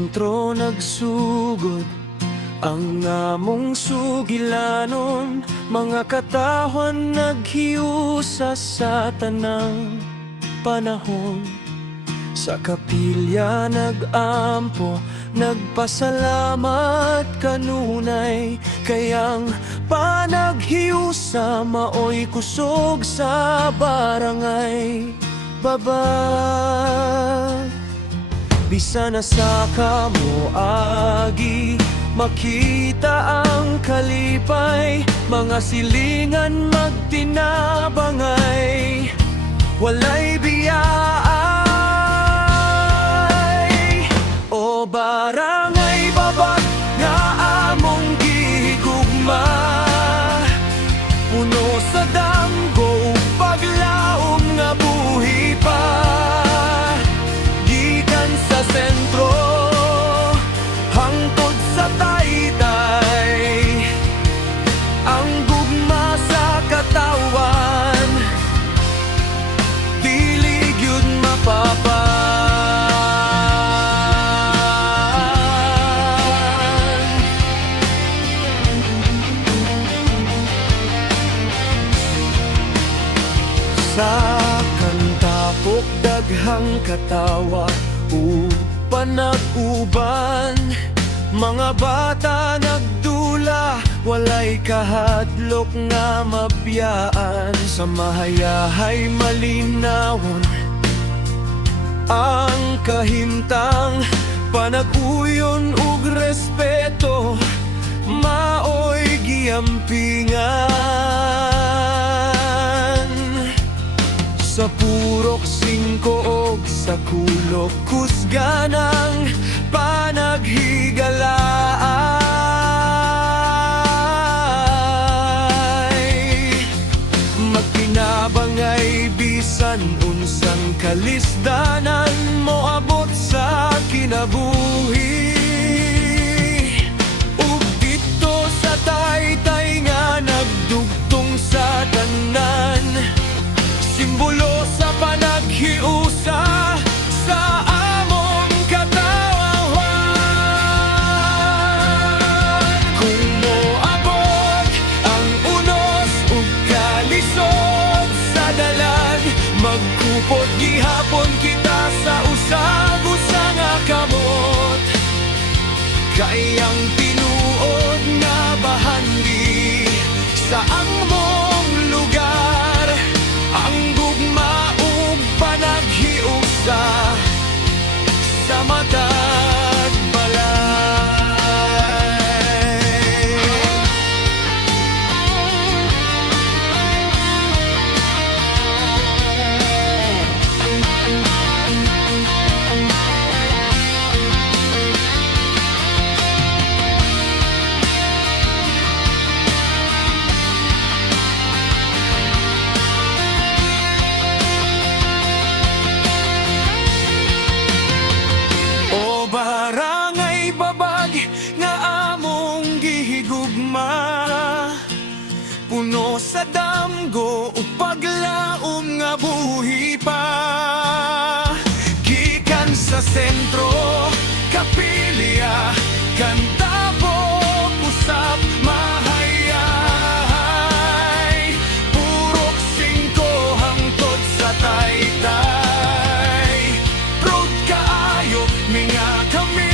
sentro nagsugod ang among sugilanon, mga katawan naghiusa sa tanang panahon. Sa kapilya nag-ampo, nagpasalamat kanunay, kayang panaghiusa maoy kusog sa barangay. Baba, bisan na sa kamo agi, makita ang kalipay, mga silingan magtinabangay, walay biyaay. O barangay babat nga among gihigugma, puno sa damgo paglaom nga buhi pa, gikan sa sentro hangtod sa taytay, ang gugma sa katawan dili gyud mapapan. Sa kantapok daghang katawa panag-uban, mga bata nagdula, walay kahadlok nga mabiyaan. Sa mahayahay malinawon ang kahimtang, panag-uyon ug respeto maoy giampingan. Sa purok 5 og sa kulok kusganang panaghigalay, magkinabangay bisan unsang kalisdanan moabot sa kinabuhi. Ug dito sa taytay nga nagdugtong sa tanan, simbolo sa panaghiusa sa among katawan. Kung moabot ang unos ug kalisod sa dalan, magkupot gihapon kita sa usag-usa nga kamot, kayang tinuod nga bahandi sa among lugar, ang gugma ug panaghiusa sa matag balay. Barangay babag nga among gihigugma, puno sa damgo ug paglaom nga buhi pa, gikan sa sentro kapilya kantapok usap mahayahay, purok 5 hangtod sa taytay, proud kaayo minga kami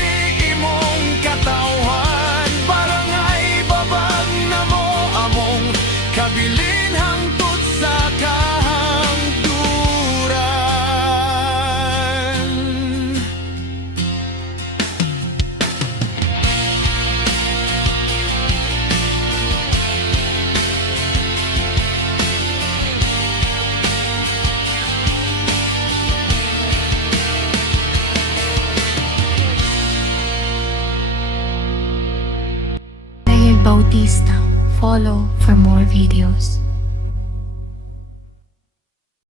imong katawan. Barangay babag na mo among kabilin hangtod sa kahangduran. Bautista. Follow for more videos.